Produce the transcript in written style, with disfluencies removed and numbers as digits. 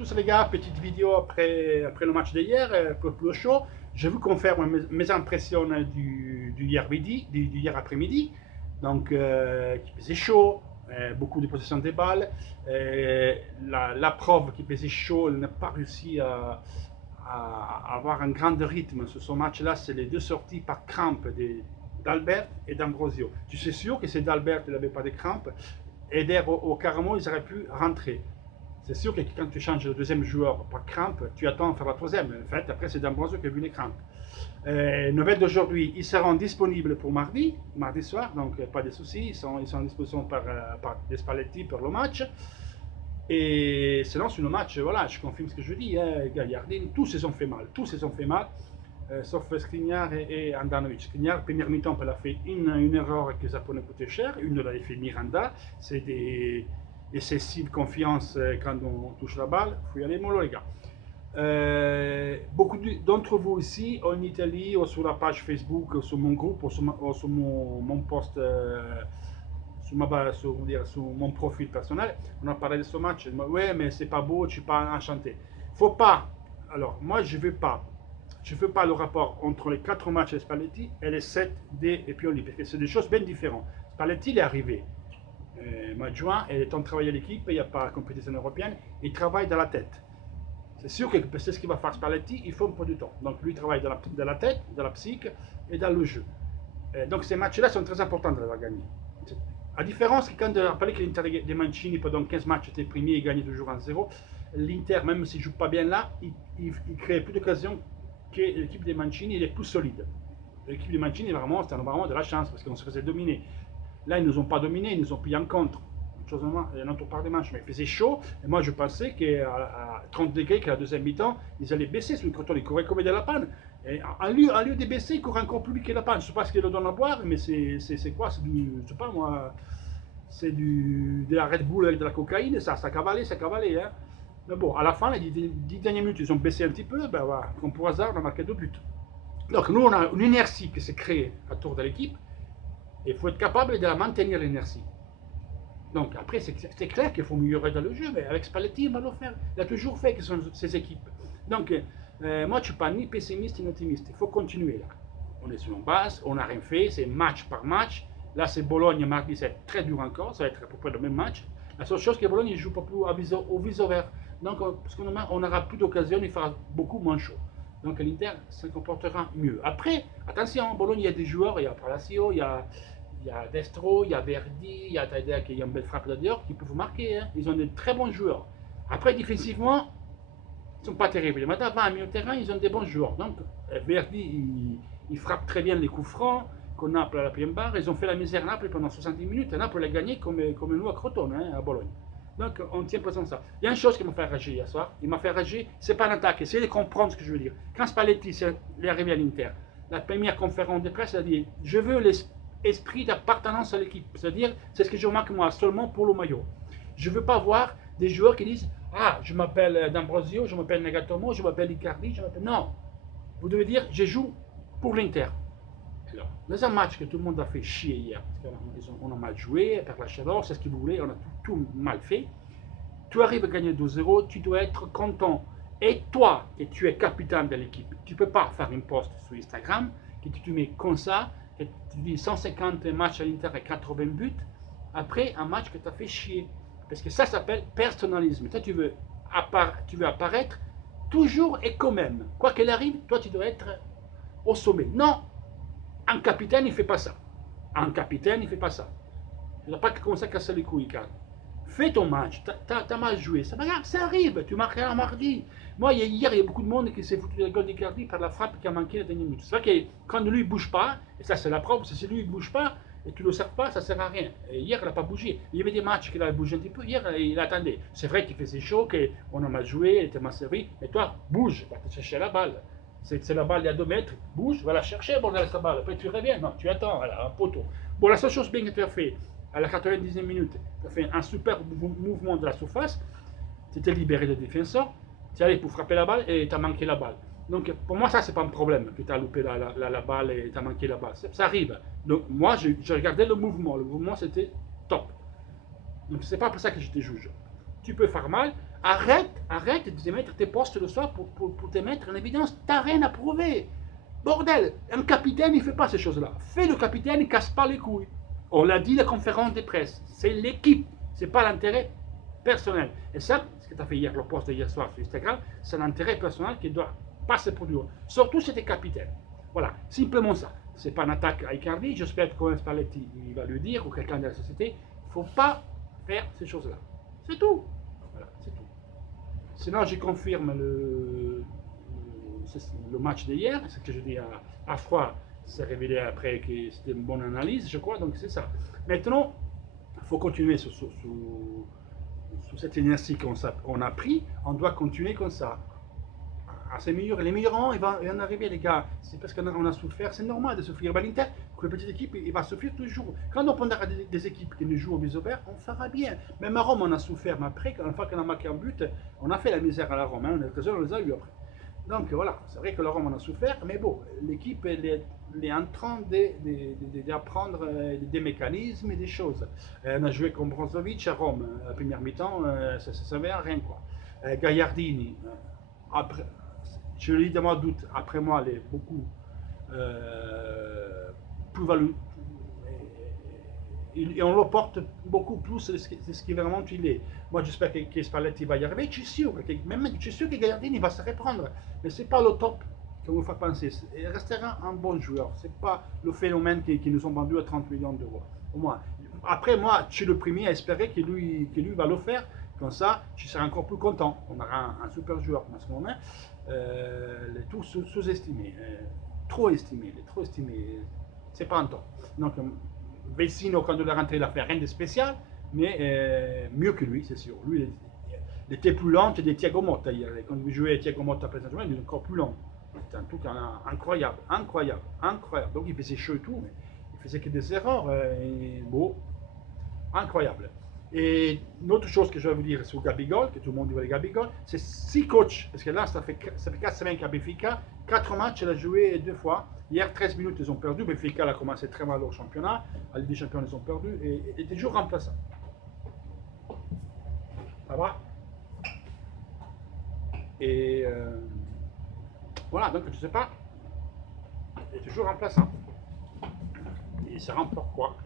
tous les gars, petite vidéo après le match d'hier, pour le show. Je vous confirme mes impressions du hier midi, du hier après-midi. Donc, qui faisait chaud, beaucoup de possession des balles. La preuve qui faisait chaud, elle n'a pas réussi à avoir un grand rythme sur ce match-là. C'est les deux sorties par crampes d'Albert et d'Ambrosio. Je suis sûr que c'est d'Albert, il n'avait pas de crampes. Et au carrément, ils auraient pu rentrer. C'est sûr que quand tu changes le deuxième joueur par crampe, tu attends à faire la troisième. En fait, après, c'est D'Ambrosio qui a vu les crampes. Nouvelle d'aujourd'hui, ils seront disponibles pour mardi soir, donc pas de soucis. Ils sont en disposition par Spalletti pour le match. Et sinon, sur le match, voilà, je confirme ce que je dis. Gagliardini, tous se sont fait mal. Sauf Skriniar et Handanovic. Skriniar, première mi-temps, elle a fait une erreur que ça peut coûter cher. Une, elle a fait Miranda. C'est des excessives confiance quand on touche la balle. Il faut y aller mollo, les gars. Beaucoup d'entre vous ici, en Italie, ou sur la page Facebook, ou sur mon groupe, ou sur mon post, sur mon profil personnel, on a parlé de ce match. Ouais, mais c'est pas beau, je suis pas enchanté. Faut pas. Alors, moi, je veux pas le rapport entre les 4 matchs de Spalletti et les 7 des Pioli, parce que c'est des choses bien différentes. Spalletti, il est arrivé mois de juin, et il est temps de travailler à l'équipe, il n'y a pas de compétition européenne, il travaille dans la tête. C'est sûr que c'est ce qu'il va faire Spalletti, il faut un peu de temps. Donc lui, il travaille dans la tête, dans la psyche et dans le jeu. Donc ces matchs-là sont très importants de les gagner. À différence que quand on a parlé que l'Inter de Mancini, pendant 15 matchs, était premier et gagnait toujours 1-0, l'Inter, même s'il ne joue pas bien là, il crée plus d'occasions que l'équipe de Mancini, il est plus solide. L'équipe de Mancini, c'était vraiment de la chance, parce qu'on se faisait dominer. Là, ils ne nous ont pas dominés, ils nous ont pris en contre. Un autre part des matchs, mais il faisait chaud. Et moi, je pensais qu'à 30 degrés, qu'à la deuxième mi-temps, ils allaient baisser sur le croton. Ils couraient comme de la panne. Et en lieu de baisser, ils couraient encore plus vite que la panne. Je ne sais pas ce qu'ils leur donnent à boire, mais c'est quoi? C'est du, je sais pas moi, c'est de la Red Bull avec de la cocaïne. Ça cavalait. Hein. Mais bon, à la fin, les 10 dernières minutes, ils ont baissé un petit peu. Ben voilà, comme pour hasard, on a marqué 2 buts. Donc, nous, on a une inertie qui s'est créée autour de l'équipe. Il faut être capable de la maintenir, l'inertie. Donc après, c'est clair qu'il faut améliorer dans le jeu, mais avec Spalletti, il va le faire. Il a toujours fait que ses équipes. Donc, moi, je ne suis pas ni pessimiste ni optimiste. Il faut continuer là. On est sur une base, on n'a rien fait, c'est match par match. Là, c'est Bologne, mardi, c'est très dur encore, ça va être à peu près le même match. La seule chose, c'est que Bologne ne joue pas plus au viso vert. Donc, parce qu'on n'aura plus d'occasion, il fera beaucoup moins chaud. Donc, l'Inter se comportera mieux. Après, attention, Bologne, il y a des joueurs, il y a Palacio, il y a Destro, il y a Verdi, il y a Tadea qui a une belle frappe d'ailleurs, qui peuvent marquer. Hein. Ils ont de très bons joueurs. Après, défensivement, ils ne sont pas terribles. Mais avant, à milieu de terrain, ils ont des bons joueurs. Donc, Verdi, il frappe très bien les coups francs, qu'on Naples à la première barre. Ils ont fait la misère à Naples pendant 70 minutes. Et Naples a gagné comme nous à Crotone, hein, à Bologne. Donc, on tient présent ça. Il y a une chose qui m'a fait rager hier soir. Il m'a fait rager, c'est pas l'attaque. Essayez de comprendre ce que je veux dire. Quand Spalletti est arrivé à l'Inter, la première conférence de presse, il a dit « Je veux l'esprit d'appartenance à l'équipe. » C'est-à-dire, c'est ce que je remarque moi, seulement pour le maillot. Je ne veux pas voir des joueurs qui disent « Ah, je m'appelle D'Ambrosio, je m'appelle Nagatomo, je m'appelle Icardi, je m'appelle... » Non. Vous devez dire « Je joue pour l'Inter. » Dans un match que tout le monde a fait chier hier, parce qu'on a mal joué, par la chaleur, c'est ce que vous voulez, on a tout mal fait. Tu arrives à gagner 2-0, tu dois être content. Et toi, que tu es capitaine de l'équipe, tu ne peux pas faire une post sur Instagram, que tu mets comme ça, que tu dis 150 matchs à l'Inter et 80 buts, après un match que tu as fait chier. Parce que ça s'appelle personnalisme. Toi, tu veux apparaître toujours et quand même. Quoi qu'il arrive, toi, tu dois être au sommet. Non, un capitaine, il ne fait pas ça. Un capitaine, il ne fait pas ça. Tu ne dois pas commencer à casser les couilles, Carl. Fais ton match, tu as mal joué, c'est pas grave, ça arrive, tu marqueras mardi. Moi, hier, il y a beaucoup de monde qui s'est foutu de la gueule d'Icardi par la frappe qui a manqué la dernière minute. C'est vrai que quand lui ne bouge pas, et ça c'est la preuve, si lui ne bouge pas, et tu ne le sers pas, ça ne sert à rien. Et hier, il n'a pas bougé. Il y avait des matchs qu'il avait bougé un petit peu, hier, il attendait. C'est vrai qu'il faisait chaud, qu'on a mal joué, il était mal servi, mais toi, bouge, va te chercher la balle. C'est la balle, il y a 2 mètres, bouge, va la chercher, bon, dans sa balle. Après, tu reviens, non, tu attends, voilà, un poteau. Bon, la seule chose bien que tu as fait, à la 90e minute, tu as fait un super mouvement de la surface, tu t'es libéré des défenseurs, tu es allé pour frapper la balle et tu as manqué la balle. Donc pour moi, ça, c'est pas un problème que tu as loupé la balle et tu as manqué la balle. Ça arrive. Donc moi, je regardais le mouvement. Le mouvement, c'était top. Donc c'est pas pour ça que je te juge. Tu peux faire mal. Arrête de te mettre tes postes le soir pour te mettre en évidence. T'as rien à prouver. Bordel, un capitaine, il ne fait pas ces choses-là. Fais le capitaine, il ne casse pas les couilles. On l'a dit, la conférence de presse. C'est l'équipe, c'est pas l'intérêt personnel. Et ça, ce que tu as fait hier, le post de hier soir sur Instagram, c'est l'intérêt personnel qui doit pas se produire. Surtout si tu es capitaine. Voilà, simplement ça. C'est pas une attaque à Icardi. J'espère que Spalletti il va lui dire, ou quelqu'un de la société, il ne faut pas faire ces choses-là. C'est tout. Voilà, c'est tout. Sinon, je confirme le match d'hier. Ce que je dis à froid, c'est révélé après que c'était une bonne analyse, je crois. Donc, c'est ça. Maintenant, il faut continuer sur cette inertie qu'on a pris. On doit continuer comme ça. C'est meilleur. Les meilleurs rangs, ils vont en arriver, les gars. C'est parce qu'on a souffert. C'est normal de souffrir. Ben, l'Inter, que la petite équipe, il va souffrir toujours. Quand on prendra des équipes qui ne jouent au Bisobert, on fera bien. Même à Rome, on a souffert. Mais après, une fois qu'on a marqué un but, on a fait la misère à la Rome. Hein. On les a eu après. Donc voilà, c'est vrai que la Rome, on a souffert. Mais bon, l'équipe, elle est en train d'apprendre des mécanismes et des choses. On a joué contre Brozovic à Rome. La première mi-temps, ça ne servait à rien, quoi. Gagliardini, après. Je lui demande doute, après moi, elle est beaucoup plus value. Et on le porte beaucoup plus de ce qui vraiment il est. Moi, j'espère que Spalletti va y arriver. Je suis sûr que Gagliardini va se reprendre. Mais ce n'est pas le top qu'on vous fait penser. Il restera un bon joueur. Ce n'est pas le phénomène qui nous ont vendu à 30 millions d'euros. Au moins. Après, moi, je suis le premier à espérer que lui va le faire. Comme ça, je serai encore plus content. On aura un super joueur en ce moment. Les tout sous-estimés, trop estimés, c'est pas un temps. Donc, Vecino, quand il est rentré, il a fait rien de spécial, mais mieux que lui, c'est sûr. Lui, il était plus lent que Thiago Motta hier. Quand il jouait Thiago Motta présentement, il était encore plus lent. C'était un truc incroyable. Donc, il faisait chaud et tout, mais il faisait que des erreurs. Bon, incroyable. Et une autre chose que je vais vous dire sur Gabigol, que tout le monde dit Gabigol, c'est 6 coachs, parce que là, ça fait 4 semaines qu'à Benfica, 4 matchs, il a joué 2 fois. Hier, 13 minutes, ils ont perdu. Benfica a commencé très mal au championnat. À Ligue des Champions, ils ont perdu. Et il était toujours remplaçant. Ça va? Et voilà, donc je ne sais pas. Il est toujours remplaçant. Et ça rend pourquoi.